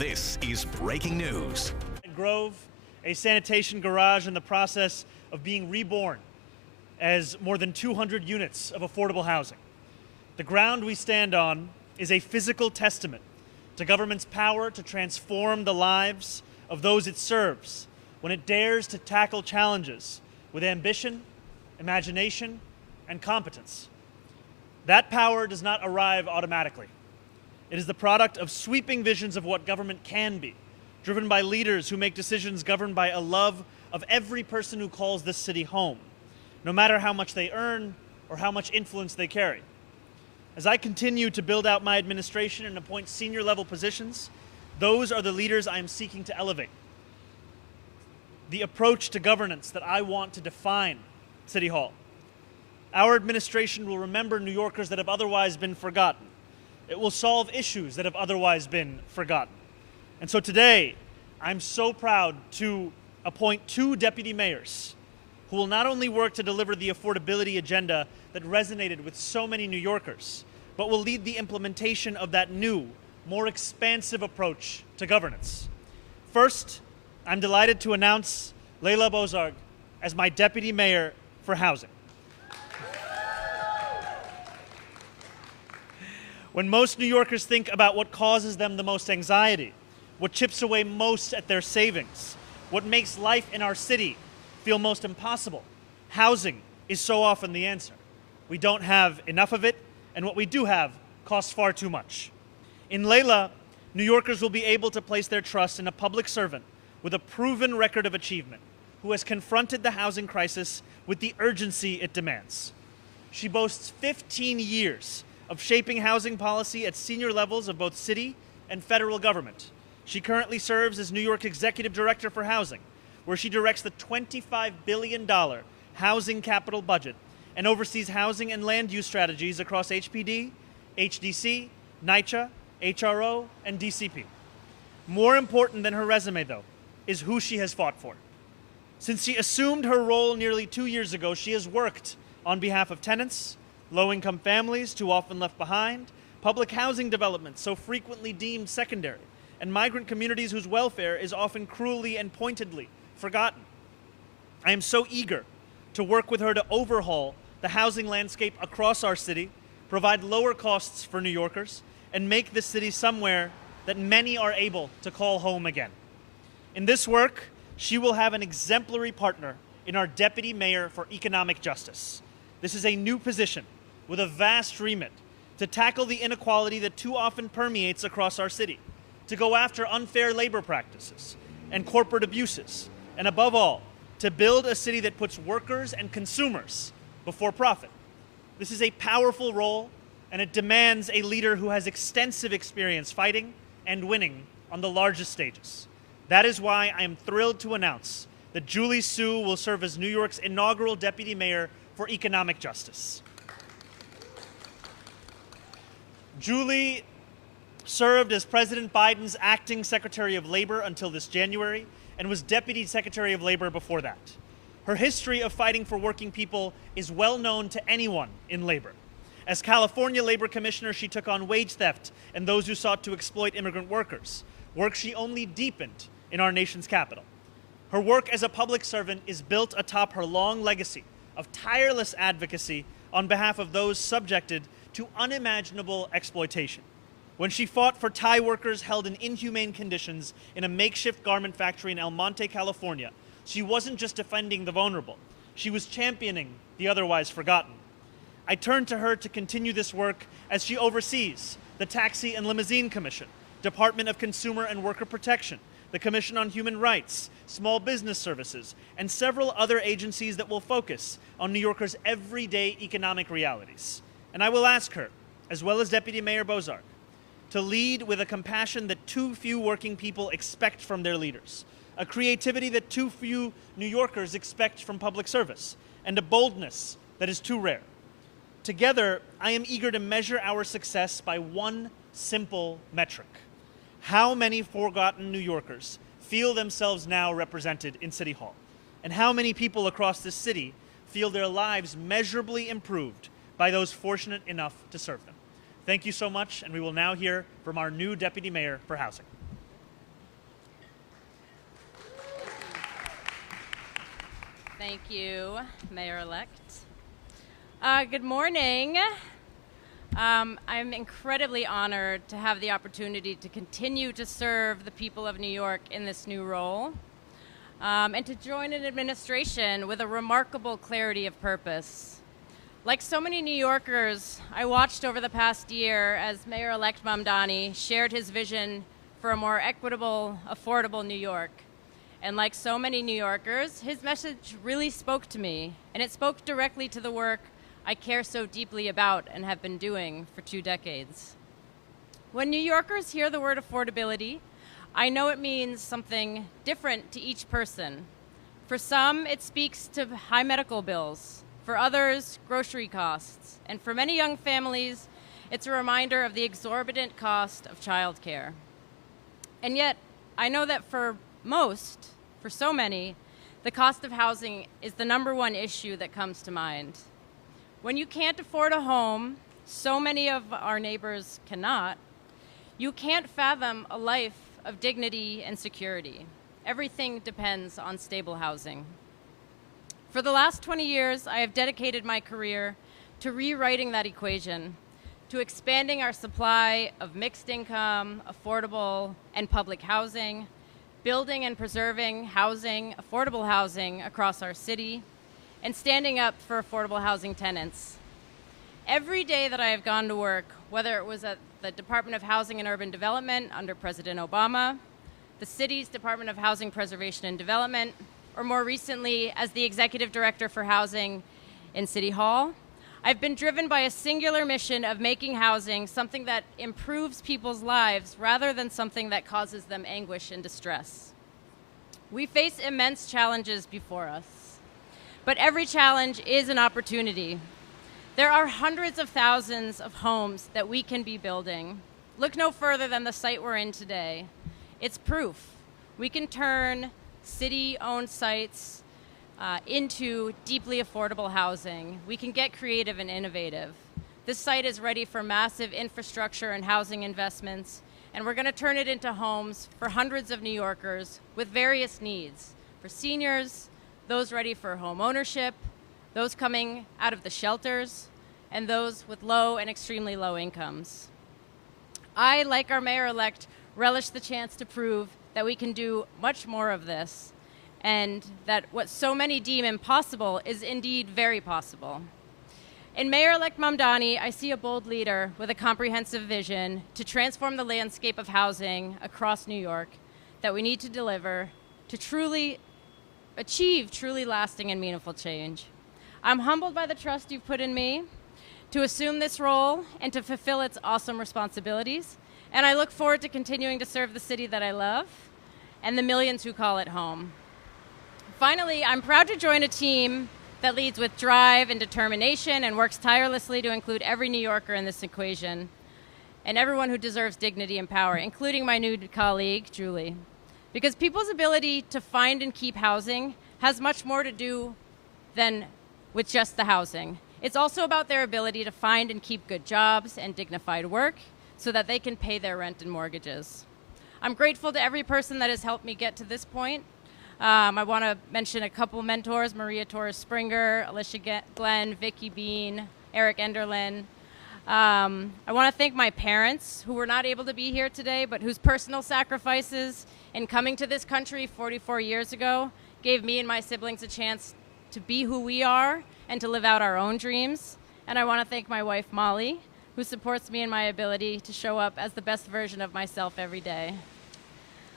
This is breaking news. Grove, a sanitation garage in the process of being reborn as more than 200 units of affordable housing. The ground we stand on is a physical testament to government's power to transform the lives of those it serves when it dares to tackle challenges with ambition, imagination, and competence. That power does not arrive automatically. It is the product of sweeping visions of what government can be, driven by leaders who make decisions governed by a love of every person who calls this city home, no matter how much they earn or how much influence they carry. As I continue to build out my administration and appoint senior-level positions, those are the leaders I am seeking to elevate. The approach to governance that I want to define City Hall. Our administration will remember New Yorkers that have otherwise been forgotten. It will solve issues that have otherwise been forgotten. And so today, I'm so proud to appoint 2 deputy mayors who will not only work to deliver the affordability agenda that resonated with so many New Yorkers, but will lead the implementation of that new, more expansive approach to governance. First, I'm delighted to announce Leila Bozorg as my deputy mayor for housing. When most New Yorkers think about what causes them the most anxiety, what chips away most at their savings, what makes life in our city feel most impossible, housing is so often the answer. We don't have enough of it, and what we do have costs far too much. In Leila, New Yorkers will be able to place their trust in a public servant with a proven record of achievement, who has confronted the housing crisis with the urgency it demands. She boasts 15 years of shaping housing policy at senior levels of both city and federal government. She currently serves as New York Executive Director for Housing, where she directs the $25 billion housing capital budget and oversees housing and land use strategies across HPD, HDC, NYCHA, HRO, and DCP. More important than her resume, though, is who she has fought for. Since she assumed her role nearly 2 years ago, she has worked on behalf of tenants, low-income families too often left behind, public housing developments so frequently deemed secondary, and migrant communities whose welfare is often cruelly and pointedly forgotten. I am so eager to work with her to overhaul the housing landscape across our city, provide lower costs for New Yorkers, and make this city somewhere that many are able to call home again. In this work, she will have an exemplary partner in our Deputy Mayor for Economic Justice. This is a new position with a vast remit to tackle the inequality that too often permeates across our city, to go after unfair labor practices and corporate abuses, and above all, to build a city that puts workers and consumers before profit. This is a powerful role, and it demands a leader who has extensive experience fighting and winning on the largest stages. That is why I am thrilled to announce that Julie Su will serve as New York's inaugural Deputy Mayor for Economic Justice. Julie served as President Biden's acting Secretary of Labor until this January and was Deputy Secretary of Labor before that. Her history of fighting for working people is well known to anyone in labor. As California Labor Commissioner, she took on wage theft and those who sought to exploit immigrant workers, work she only deepened in our nation's capital. Her work as a public servant is built atop her long legacy of tireless advocacy on behalf of those subjected to unimaginable exploitation. When she fought for Thai workers held in inhumane conditions in a makeshift garment factory in El Monte, California, she wasn't just defending the vulnerable, she was championing the otherwise forgotten. I turn to her to continue this work as she oversees the Taxi and Limousine Commission, Department of Consumer and Worker Protection, the Commission on Human Rights, Small Business Services, and several other agencies that will focus on New Yorkers' everyday economic realities. And I will ask her, as well as Deputy Mayor Bozark, to lead with a compassion that too few working people expect from their leaders, a creativity that too few New Yorkers expect from public service, and a boldness that is too rare. Together, I am eager to measure our success by one simple metric: how many forgotten New Yorkers feel themselves now represented in City Hall, and how many people across this city feel their lives measurably improved by those fortunate enough to serve them. Thank you so much, and we will now hear from our new Deputy Mayor for Housing. Thank you, Mayor-elect. Good morning. I'm incredibly honored to have the opportunity to continue to serve the people of New York in this new role, and to join an administration with a remarkable clarity of purpose. Like so many New Yorkers, I watched over the past year as Mayor-elect Mamdani shared his vision for a more equitable, affordable New York. And like so many New Yorkers, his message really spoke to me, and it spoke directly to the work I care so deeply about and have been doing for 2 decades. When New Yorkers hear the word affordability, I know it means something different to each person. For some, it speaks to high medical bills. For others, grocery costs. And for many young families, it's a reminder of the exorbitant cost of childcare. And yet, I know that for so many, the cost of housing is the #1 issue that comes to mind. When you can't afford a home, so many of our neighbors cannot, you can't fathom a life of dignity and security. Everything depends on stable housing. For the last 20 years, I have dedicated my career to rewriting that equation, to expanding our supply of mixed income, affordable, and public housing, building and preserving housing, affordable housing across our city, and standing up for affordable housing tenants. Every day that I have gone to work, whether it was at the Department of Housing and Urban Development under President Obama, the city's Department of Housing Preservation and Development, or more recently as the Executive Director for Housing in City Hall, I've been driven by a singular mission of making housing something that improves people's lives rather than something that causes them anguish and distress. We face immense challenges before us, but every challenge is an opportunity. There are hundreds of thousands of homes that we can be building. Look no further than the site we're in today. It's proof. We can turn city-owned sites into deeply affordable housing. We can get creative and innovative. This site is ready for massive infrastructure and housing investments, and we're going to turn it into homes for hundreds of New Yorkers with various needs, for seniors, those ready for home ownership, those coming out of the shelters, and those with low and extremely low incomes. I, like our mayor-elect, relish the chance to prove that we can do much more of this, and that what so many deem impossible is indeed very possible. In Mayor-elect Mamdani, I see a bold leader with a comprehensive vision to transform the landscape of housing across New York that we need to deliver to truly achieve truly lasting and meaningful change. I'm humbled by the trust you've put in me to assume this role and to fulfill its awesome responsibilities, and I look forward to continuing to serve the city that I love and the millions who call it home. Finally, I'm proud to join a team that leads with drive and determination and works tirelessly to include every New Yorker in this equation and everyone who deserves dignity and power, including my new colleague, Julie. Because people's ability to find and keep housing has much more to do than with just the housing. It's also about their ability to find and keep good jobs and dignified work so that they can pay their rent and mortgages. I'm grateful to every person that has helped me get to this point. I want to mention a couple mentors: Maria Torres Springer, Alicia Glenn, Vicky Bean, Eric Enderlin. I want to thank my parents who were not able to be here today, but whose personal sacrifices in coming to this country 44 years ago gave me and my siblings a chance to be who we are and to live out our own dreams. And I want to thank my wife, Molly, who supports me in my ability to show up as the best version of myself every day.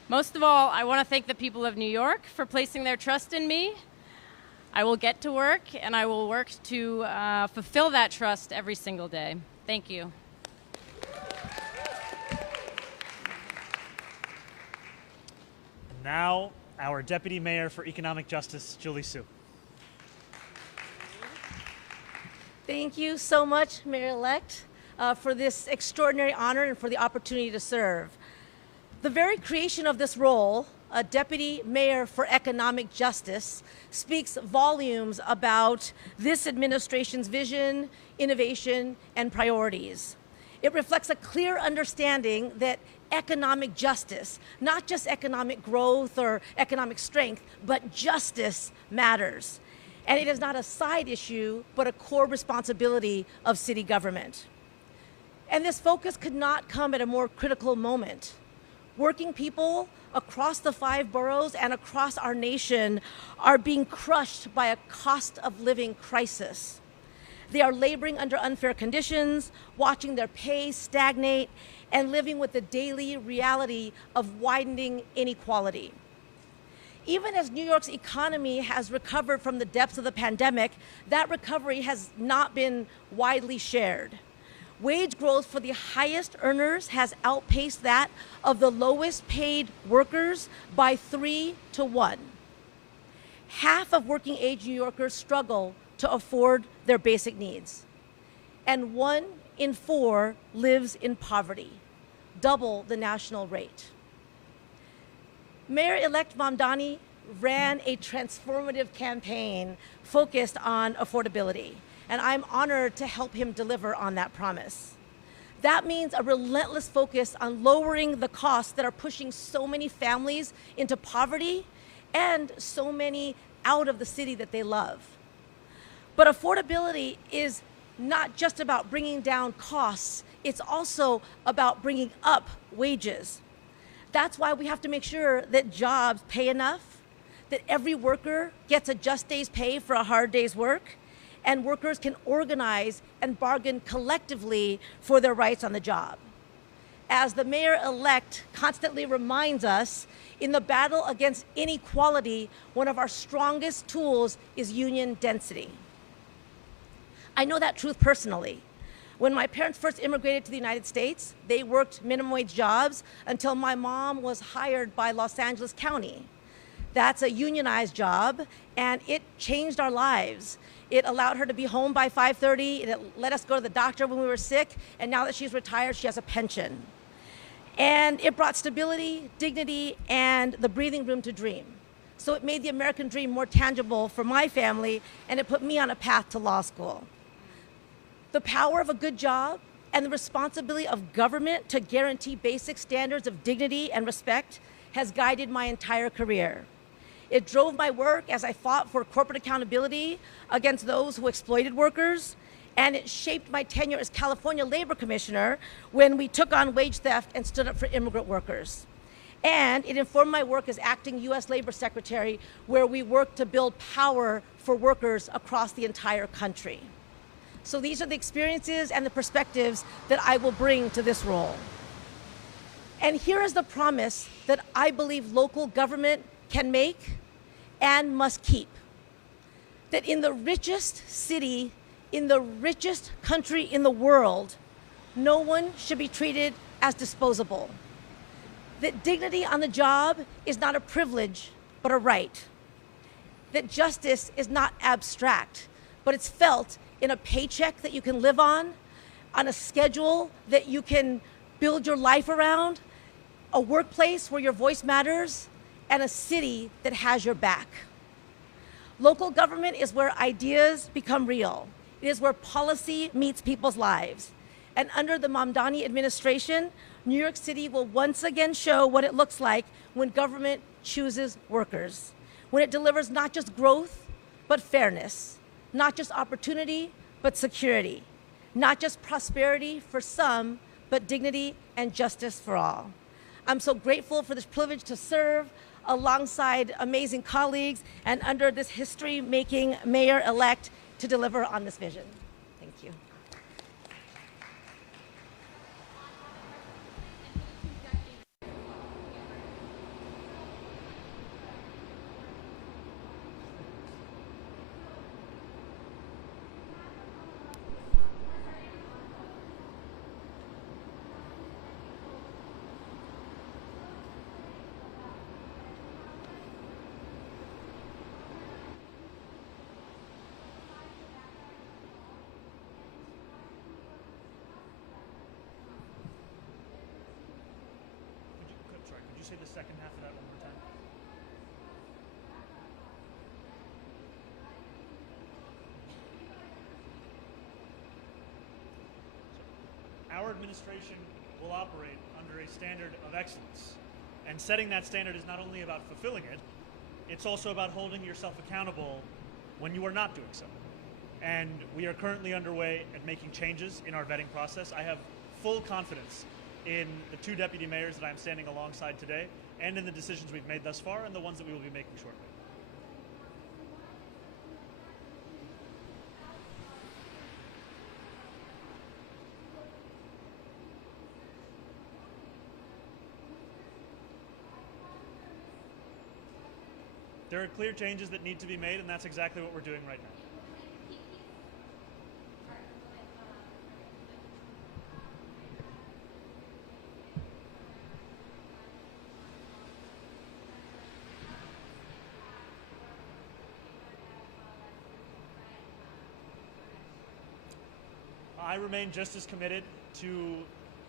Most of all, I want to thank the people of New York for placing their trust in me. I will get to work, and I will work to fulfill that trust every single day. Thank you. Now, our Deputy Mayor for Economic Justice, Julie Su. Thank you so much, Mayor-elect, for this extraordinary honor and for the opportunity to serve. The very creation of this role, a Deputy Mayor for Economic Justice, speaks volumes about this administration's vision, innovation, and priorities. It reflects a clear understanding that economic justice, not just economic growth or economic strength, but justice matters. And it is not a side issue, but a core responsibility of city government. And this focus could not come at a more critical moment. Working people across the 5 boroughs and across our nation are being crushed by a cost of living crisis. They are laboring under unfair conditions, watching their pay stagnate, and living with the daily reality of widening inequality. Even as New York's economy has recovered from the depths of the pandemic, that recovery has not been widely shared. Wage growth for the highest earners has outpaced that of the lowest paid workers by 3 to 1. Half of working age New Yorkers struggle to afford their basic needs. And 1 in 4 lives in poverty, double the national rate. Mayor-elect Mamdani ran a transformative campaign focused on affordability, and I'm honored to help him deliver on that promise. That means a relentless focus on lowering the costs that are pushing so many families into poverty and so many out of the city that they love. But affordability is not just about bringing down costs, it's also about bringing up wages. That's why we have to make sure that jobs pay enough, that every worker gets a just day's pay for a hard day's work, and workers can organize and bargain collectively for their rights on the job. As the mayor-elect constantly reminds us, in the battle against inequality, one of our strongest tools is union density. I know that truth personally. When my parents first immigrated to the United States, they worked minimum wage jobs until my mom was hired by Los Angeles County. That's a unionized job, and it changed our lives. It allowed her to be home by 5:30, it let us go to the doctor when we were sick, and now that she's retired, she has a pension. And it brought stability, dignity, and the breathing room to dream. So it made the American dream more tangible for my family, and it put me on a path to law school. The power of a good job and the responsibility of government to guarantee basic standards of dignity and respect has guided my entire career. It drove my work as I fought for corporate accountability against those who exploited workers, and it shaped my tenure as California Labor Commissioner when we took on wage theft and stood up for immigrant workers. And it informed my work as acting U.S. Labor Secretary, where we worked to build power for workers across the entire country. So these are the experiences and the perspectives that I will bring to this role. And here is the promise that I believe local government can make and must keep. That in the richest city, in the richest country in the world, no one should be treated as disposable. That dignity on the job is not a privilege, but a right. That justice is not abstract, but it's felt in a paycheck that you can live on a schedule that you can build your life around, a workplace where your voice matters, and a city that has your back. Local government is where ideas become real. It is where policy meets people's lives. And under the Mamdani administration, New York City will once again show what it looks like when government chooses workers, when it delivers not just growth, but fairness, not just opportunity, but security, not just prosperity for some, but dignity and justice for all. I'm so grateful for this privilege to serve alongside amazing colleagues and under this history-making mayor-elect to deliver on this vision. Thank you. Could you say the second half of that one more time? Our administration will operate under a standard of excellence. And setting that standard is not only about fulfilling it, it's also about holding yourself accountable when you are not doing so. And we are currently underway at making changes in our vetting process. I have full confidence in the two deputy mayors that I'm standing alongside today, and in the decisions we've made thus far, and the ones that we will be making shortly. There are clear changes that need to be made, and that's exactly what we're doing right now. I remain just as committed to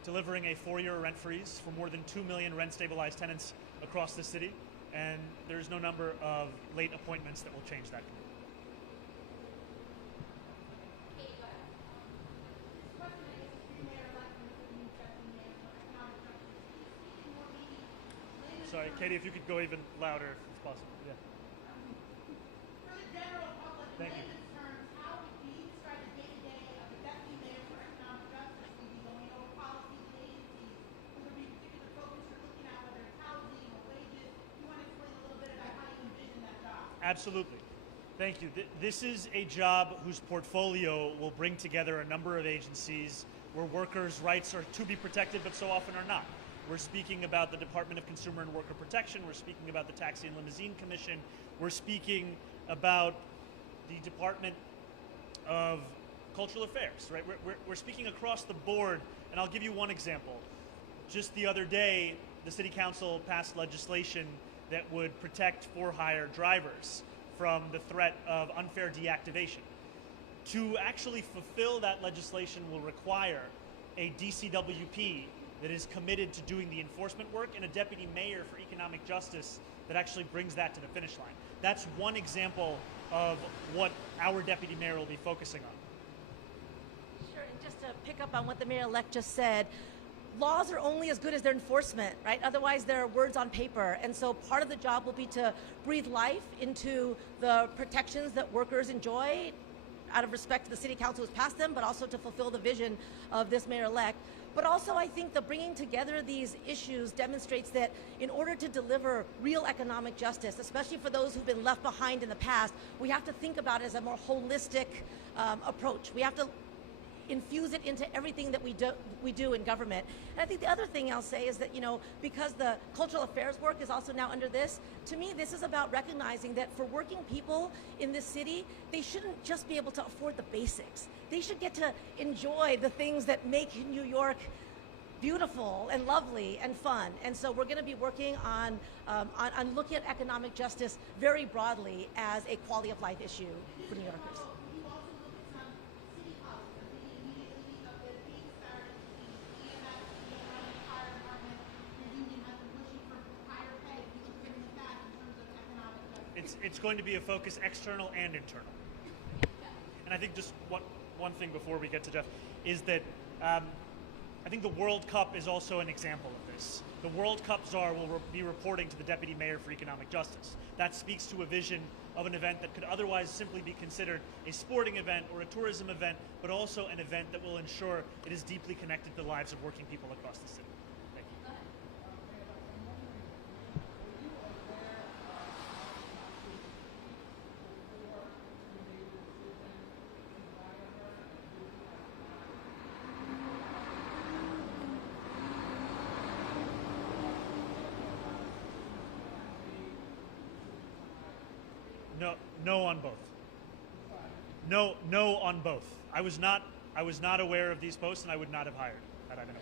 delivering a 4-year rent freeze for more than 2 million rent-stabilized tenants across the city, and there's no number of late appointments that will change that. Sorry, Katie, if you could go even louder if it's possible. Yeah. For the general public, Thank you. terms, how would you describe the day-to-day of the deputy mayor for economic justice? We'd be going over policies and agencies. Would there be particular focus you're looking at, whether it's housing or wages? You want to explain a little bit about how you envision that job? Absolutely. Thank you. This is a job whose portfolio will bring together a number of agencies where workers' rights are to be protected, but so often are not. We're speaking about the Department of Consumer and Worker Protection. We're speaking about the Taxi and Limousine Commission. We're speaking about the Department of Cultural Affairs, right? We're speaking across the board, and I'll give you one example. Just the other day, the City Council passed legislation that would protect for-hire drivers from the threat of unfair deactivation. To actually fulfill that legislation will require a DCWP that is committed to doing the enforcement work, and a deputy mayor for economic justice that actually brings that to the finish line. That's one example of what our deputy mayor will be focusing on. Sure, and just to pick up on what the mayor-elect just said, laws are only as good as their enforcement, right? Otherwise, they're words on paper. And so part of the job will be to breathe life into the protections that workers enjoy out of respect to the city council who's passed them, but also to fulfill the vision of this mayor-elect. But also, I think the bringing together these issues demonstrates that in order to deliver real economic justice, especially for those who've been left behind in the past, we have to think about it as a more holistic approach. We have to infuse it into everything that we do in government. And I think the other thing I'll say is that, you know, because the cultural affairs work is also now under this, to me this is about recognizing that for working people in this city, they shouldn't just be able to afford the basics. They should get to enjoy the things that make New York beautiful and lovely and fun. And so we're going to be working on looking at economic justice very broadly as a quality of life issue for New Yorkers. It's going to be a focus external and internal. And I think just one thing before we get to Jeff is that I think the World Cup is also an example of this. The World Cup czar will be reporting to the deputy mayor for economic justice. That speaks to a vision of an event that could otherwise simply be considered a sporting event or a tourism event, but also an event that will ensure it is deeply connected to the lives of working people across the city. Thank you. No on both. No on both. I was not aware of these posts, and I would not have hired had I been aware.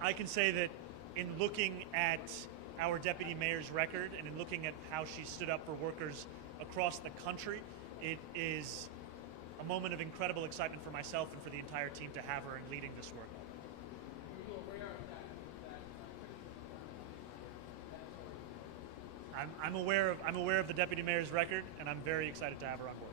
I can say that in looking at our deputy mayor's record and in looking at how she stood up for workers across the country, it is a moment of incredible excitement for myself and for the entire team to have her in leading this work. I'm aware of the deputy mayor's record, and I'm very excited to have her on board.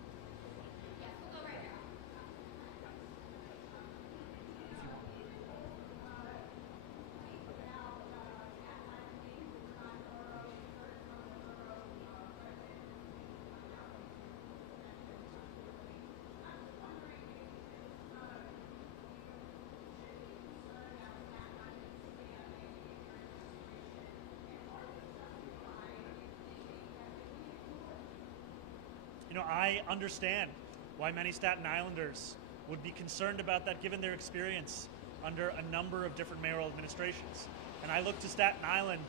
You know, I understand why many Staten Islanders would be concerned about that given their experience under a number of different mayoral administrations. And I look to Staten Island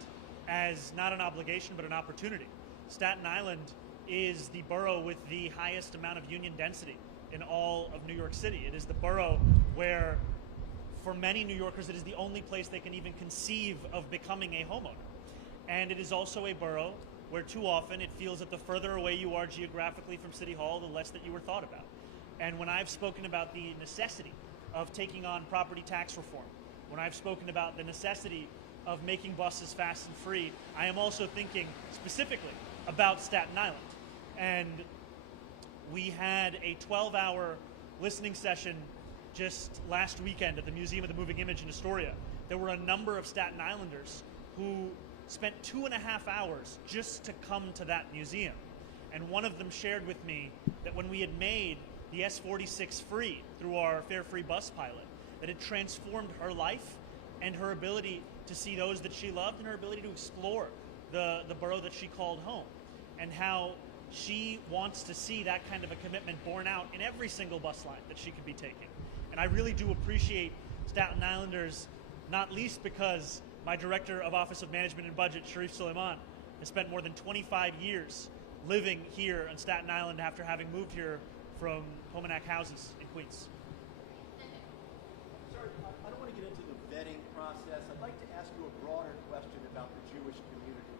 as not an obligation but an opportunity. Staten Island is the borough with the highest amount of union density in all of New York City. It is the borough where, for many New Yorkers, it is the only place they can even conceive of becoming a homeowner. And it is also a borough where too often it feels that the further away you are geographically from City Hall, the less that you were thought about. And when I've spoken about the necessity of taking on property tax reform, when I've spoken about the necessity of making buses fast and free, I am also thinking specifically about Staten Island. And we had a 12-hour listening session just last weekend at the Museum of the Moving Image in Astoria. There were a number of Staten Islanders who spent 2.5 hours just to come to that museum. And one of them shared with me that when we had made the S46 free through our Fare Free bus pilot, that it transformed her life and her ability to see those that she loved and her ability to explore the borough that she called home, and how she wants to see that kind of a commitment borne out in every single bus line that she could be taking. And I really do appreciate Staten Islanders, not least because my Director of Office of Management and Budget, Sharif Suleiman, has spent more than 25 years living here on Staten Island after having moved here from Homenack Houses in Queens. Sir, I don't want to get into the vetting process. I'd like to ask you a broader question about the Jewish community.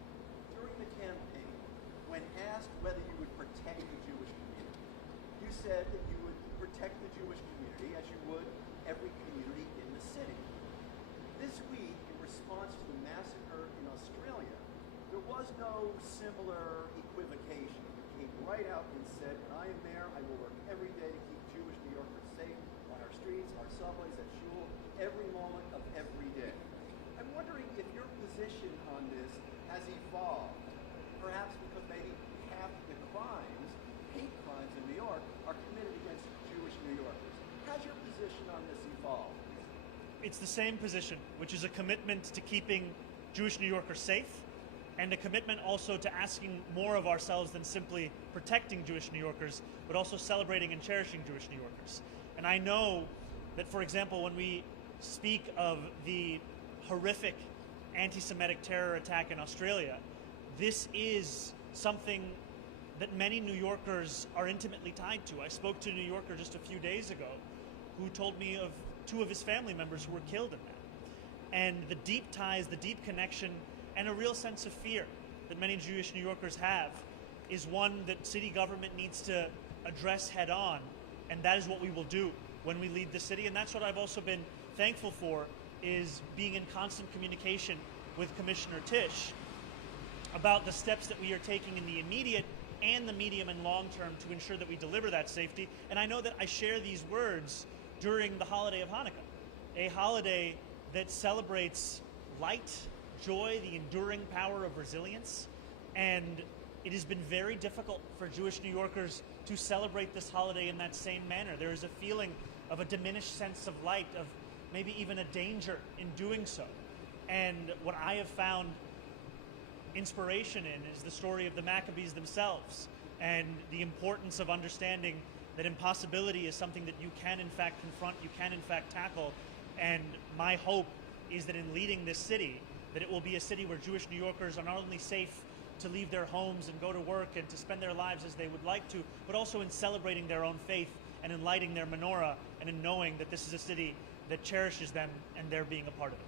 During the campaign, when asked whether you would protect the Jewish community, you said that you would protect the Jewish community as you would every community in the city. This week, in response to the massacre in Australia, there was no similar equivocation. You came right out and said, when I am mayor, I will work every day to keep Jewish New Yorkers safe on our streets, our subways, at shul, every moment of every day. I'm wondering if your position on this has evolved, perhaps because maybe half the crimes, hate crimes in New York, are committed against Jewish New Yorkers. Has your position on this evolved? It's the same position, which is a commitment to keeping Jewish New Yorkers safe, and a commitment also to asking more of ourselves than simply protecting Jewish New Yorkers, but also celebrating and cherishing Jewish New Yorkers. And I know that, for example, when we speak of the horrific anti-Semitic terror attack in Australia, this is something that many New Yorkers are intimately tied to. I spoke to a New Yorker just a few days ago who told me of 2 of his family members who were killed in that. And the deep ties, the deep connection, and a real sense of fear that many Jewish New Yorkers have is one that city government needs to address head on, and that is what we will do when we lead the city. And that's what I've also been thankful for, is being in constant communication with Commissioner Tisch about the steps that we are taking in the immediate and the medium and long term to ensure that we deliver that safety. And I know that I share these words during the holiday of Hanukkah, a holiday that celebrates light, joy, the enduring power of resilience. And it has been very difficult for Jewish New Yorkers to celebrate this holiday in that same manner. There is a feeling of a diminished sense of light, of maybe even a danger in doing so. And what I have found inspiration in is the story of the Maccabees themselves, and the importance of understanding that impossibility is something that you can in fact confront, you can in fact tackle. And my hope is that in leading this city, that it will be a city where Jewish New Yorkers are not only safe to leave their homes and go to work and to spend their lives as they would like to, but also in celebrating their own faith and in lighting their menorah, and in knowing that this is a city that cherishes them and they're being a part of it.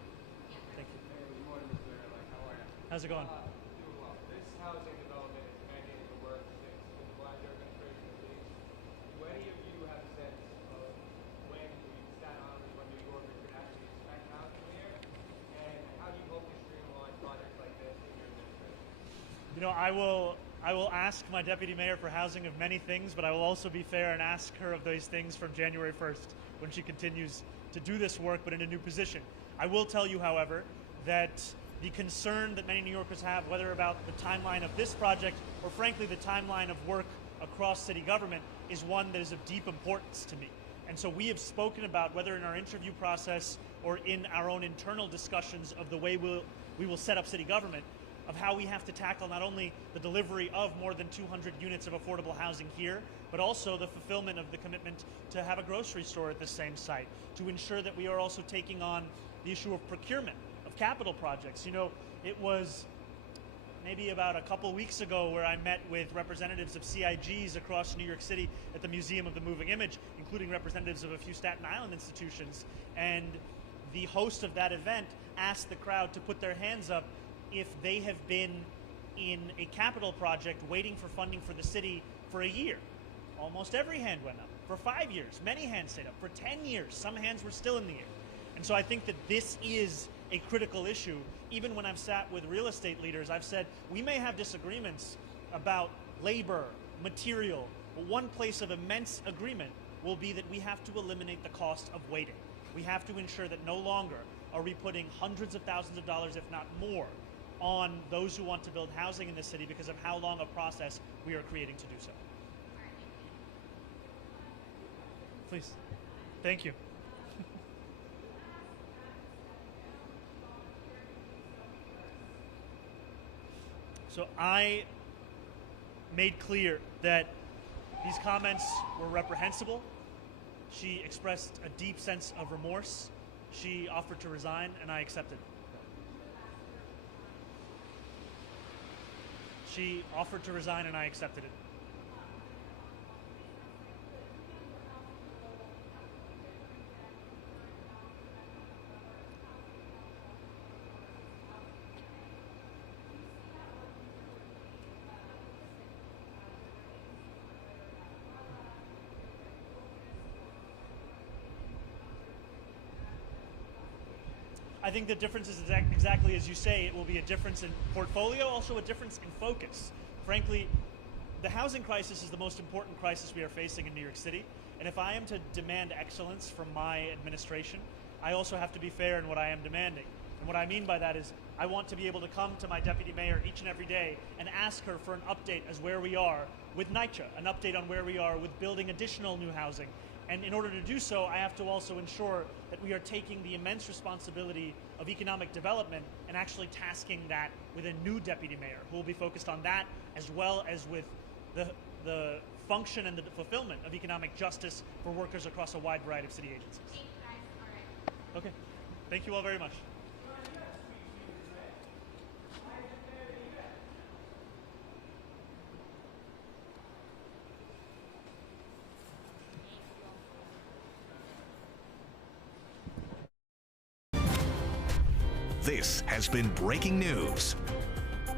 Thank you. Hey, good morning, Mr. Mayor. How are you? How's it going? Doing well. This housing development is mandating the work since the Balanger administration released. Do any of you have a sense of when Staten Islanders or New Yorkers could actually expect housing here? And how do you hope to streamline projects like this in your administration? You know, I will ask my deputy mayor for housing of many things, but I will also be fair and ask her of those things from January 1st when she continues to do this work, but in a new position. I will tell you, however, that the concern that many New Yorkers have, whether about the timeline of this project or frankly the timeline of work across city government, is one that is of deep importance to me. And so we have spoken about, whether in our interview process or in our own internal discussions of the way we will set up city government, of how we have to tackle not only the delivery of more than 200 units of affordable housing here, but also the fulfillment of the commitment to have a grocery store at the same site, to ensure that we are also taking on the issue of procurement of capital projects. You know, it was maybe about a couple weeks ago where I met with representatives of CIGs across New York City at the Museum of the Moving Image, including representatives of a few Staten Island institutions. And the host of that event asked the crowd to put their hands up if they have been in a capital project waiting for funding for the city for a year. Almost every hand went up. For 5 years, many hands stayed up. For 10 years, some hands were still in the air. And so I think that this is a critical issue. Even when I've sat with real estate leaders, I've said, we may have disagreements about labor, material, but one place of immense agreement will be that we have to eliminate the cost of waiting. We have to ensure that no longer are we putting hundreds of thousands of dollars, if not more, on those who want to build housing in the city because of how long a process we are creating to do so. Please. Thank you. So I made clear that these comments were reprehensible. She expressed a deep sense of remorse. She offered to resign, and I accepted. She offered to resign, and I accepted it. I think the difference is exactly as you say. It will be a difference in portfolio, also a difference in focus. Frankly, the housing crisis is the most important crisis we are facing in New York City. And if I am to demand excellence from my administration, I also have to be fair in what I am demanding. And what I mean by that is I want to be able to come to my deputy mayor each and every day and ask her for an update as where we are with NYCHA, an update on where we are with building additional new housing. And in order to do so, I have to also ensure that we are taking the immense responsibility of economic development and actually tasking that with a new deputy mayor who will be focused on that, as well as with the function and the fulfillment of economic justice for workers across a wide variety of city agencies. Thank you, guys. All right. Okay. Thank you all very much. This has been breaking news.